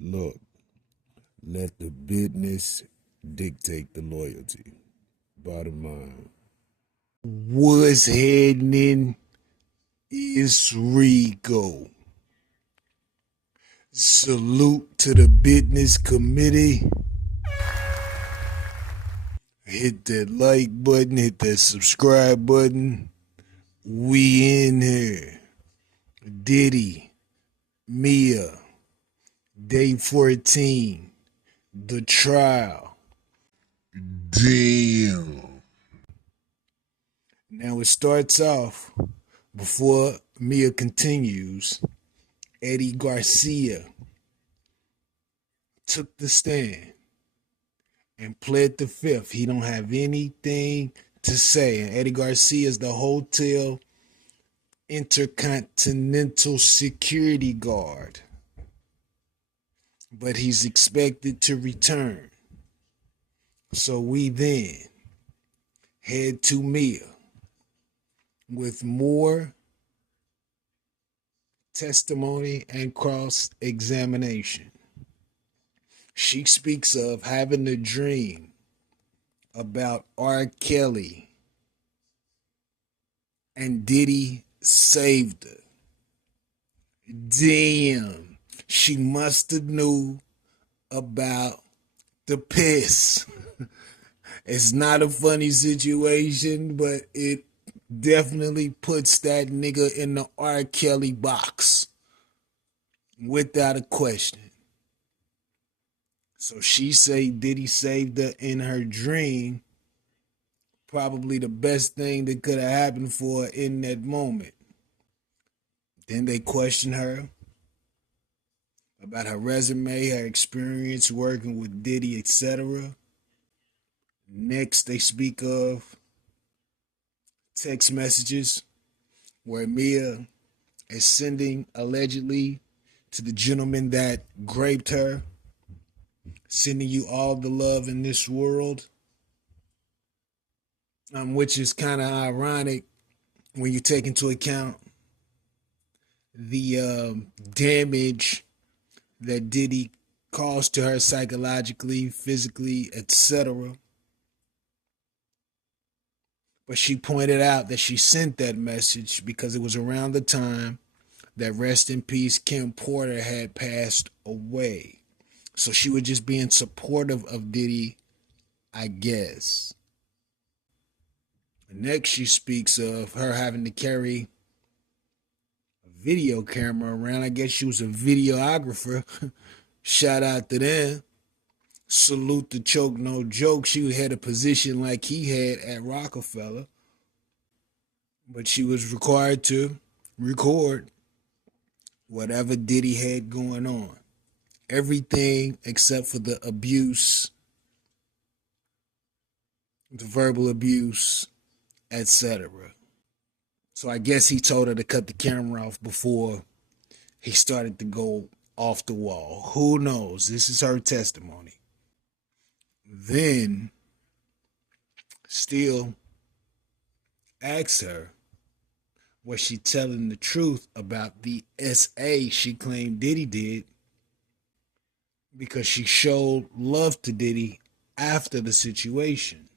Look, let the business dictate the loyalty. Bottom line. What's happening? It's Rico. Salute to the business committee. Hit that like button, hit that subscribe button. We in here. Diddy, Mia, day 14, the trial. Damn. Now it starts off, before Mia continues, Eddie Garcia took the stand and pled the fifth. He don't have anything to say. And Eddie Garcia is the hotel intercontinental security guard. But he's expected to return. So we then head to Mia with more testimony and cross-examination. She speaks of having a dream about R. Kelly and Diddy saved her. Damn, she must have knew about the piss. It's not a funny situation, but it definitely puts that nigga in the R. Kelly box without a question. So she say Diddy saved her in her dream. Probably the best thing that could have happened for her in that moment. Then they question her about her resume, her experience working with Diddy, etc. Next, they speak of text messages where Mia is sending allegedly to the gentleman that raped her, sending you all the love in this world, which is kind of ironic when you take into account the damage that Diddy caused to her psychologically, physically, etc. But she pointed out that she sent that message because it was around the time that rest in peace Kim Porter had passed away. So she was just being supportive of Diddy, I guess. Next, she speaks of her having to carry a video camera around. I guess she was a videographer. Shout out to them. Salute to Choke No Joke. She had a position like he had at Rockefeller. But she was required to record whatever Diddy had going on. Everything except for the abuse, the verbal abuse, etc. So I guess he told her to cut the camera off before he started to go off the wall. Who knows? This is her testimony. Then, still asked her, was she telling the truth about the SA she claimed Diddy did, because she showed love to Diddy after the situation.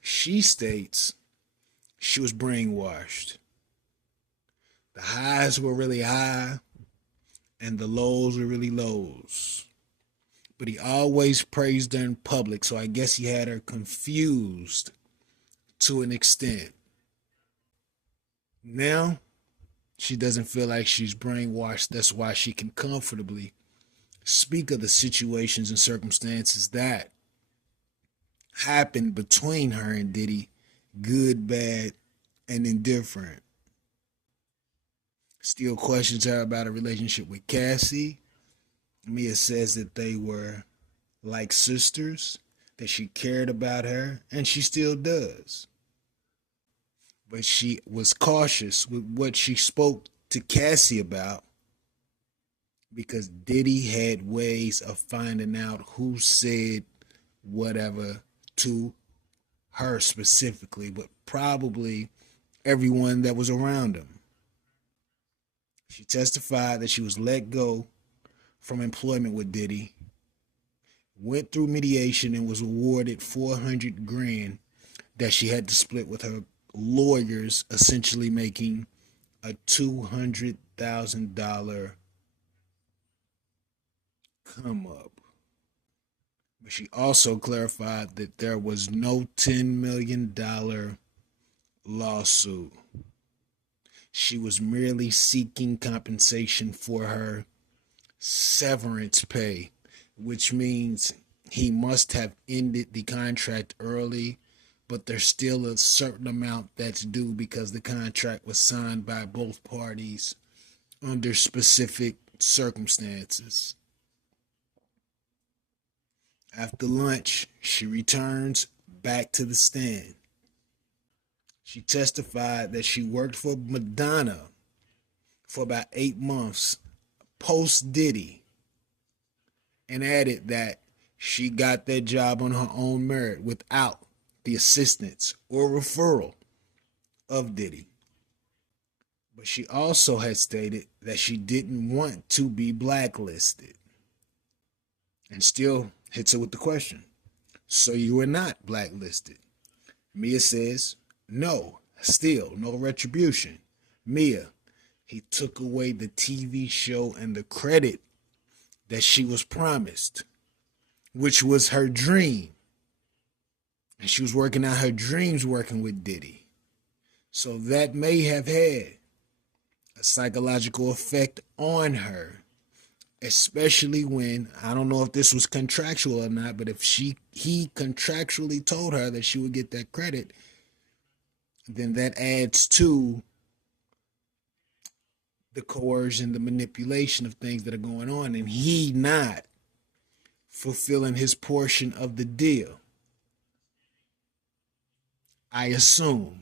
She states she was brainwashed. The highs were really high and the lows were really lows. But he always praised her in public, so I guess he had her confused to an extent. Now, she doesn't feel like she's brainwashed. That's why she can comfortably speak of the situations and circumstances that happened between her and Diddy, good, bad, and indifferent. Still questions her about her relationship with Cassie. Mia says that they were like sisters, that she cared about her, and she still does. But she was cautious with what she spoke to Cassie about, because Diddy had ways of finding out who said whatever to her specifically, but probably everyone that was around him. She testified that she was let go from employment with Diddy, went through mediation and was awarded 400 grand that she had to split with her lawyers, essentially making a $200,000 come up. But she also clarified that there was no $10 million lawsuit. She was merely seeking compensation for her severance pay, which means he must have ended the contract early, but there's still a certain amount that's due because the contract was signed by both parties under specific circumstances. After lunch, she returns back to the stand. She testified that she worked for Madonna for about 8 months post Diddy and added that she got that job on her own merit without the assistance or referral of Diddy. But she also had stated that she didn't want to be blacklisted and still hits her with the question. So you were not blacklisted? Mia says, no, still no retribution. Mia, he took away the TV show and the credit that she was promised, which was her dream. And she was working out her dreams working with Diddy. So that may have had a psychological effect on her, especially when, I don't know if this was contractual or not, but if he contractually told her that she would get that credit, then that adds to the coercion, the manipulation of things that are going on, and he not fulfilling his portion of the deal. I assume.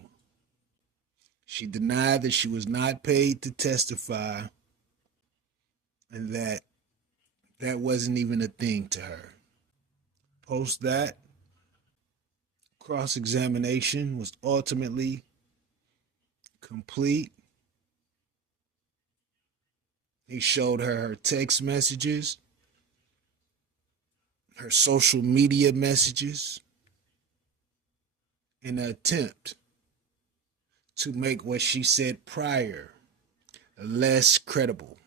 She denied that she was not paid to testify and that wasn't even a thing to her. Post that, cross-examination was ultimately complete. He showed her text messages, her social media messages, in an attempt to make what she said prior less credible.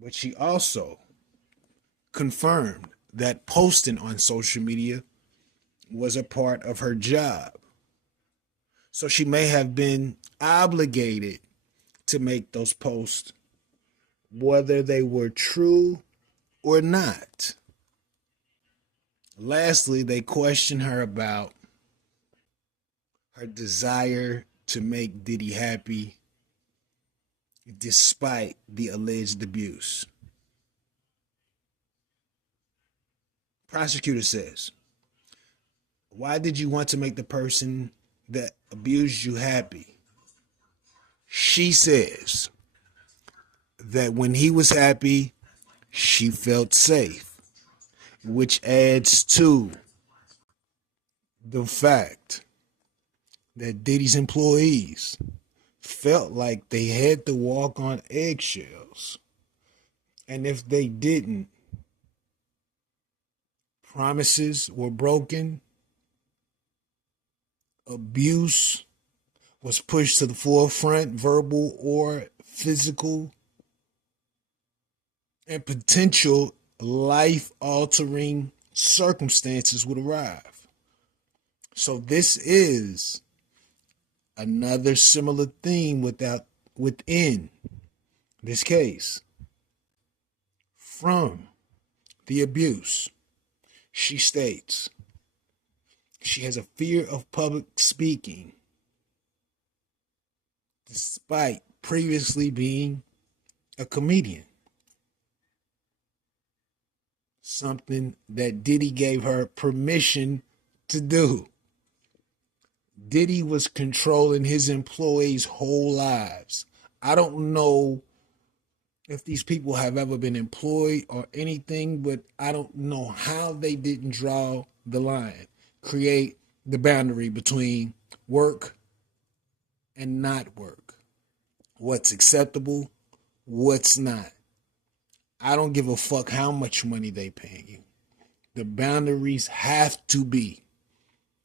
But she also confirmed that posting on social media was a part of her job. So she may have been obligated to make those posts, whether they were true or not. Lastly, they questioned her about her desire to make Diddy happy despite the alleged abuse. Prosecutor says, why did you want to make the person that abused you happy? She says that when he was happy, she felt safe, which adds to the fact that Diddy's employees felt like they had to walk on eggshells. And if they didn't, promises were broken, abuse was pushed to the forefront, verbal or physical, and potential life-altering circumstances would arrive. So this is another similar theme within this case. From the abuse, she states she has a fear of public speaking, despite previously being a comedian. Something that Diddy gave her permission to do. Diddy was controlling his employees' whole lives. I don't know if these people have ever been employed or anything, but I don't know how they didn't draw the line, create the boundary between work and not work. What's acceptable, what's not. I don't give a fuck how much money they paying you. The boundaries have to be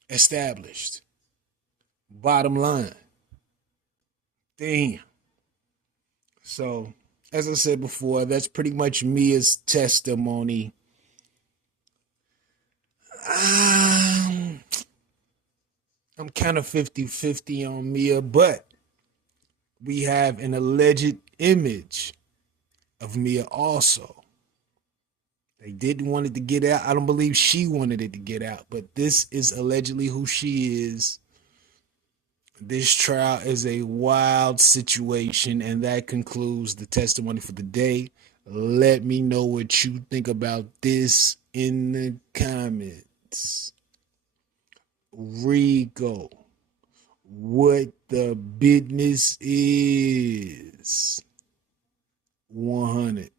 established. Bottom line. Damn. So, as I said before, that's pretty much Mia's testimony. Um, I'm kind of 50-50 on Mia, but we have an alleged image of Mia also. They didn't want it to get out. I don't believe she wanted it to get out, but this is allegedly who she is. This trial is a wild situation, and that concludes the testimony for the day. Let me know what you think about this in the comments. Rico, what the business is. 100.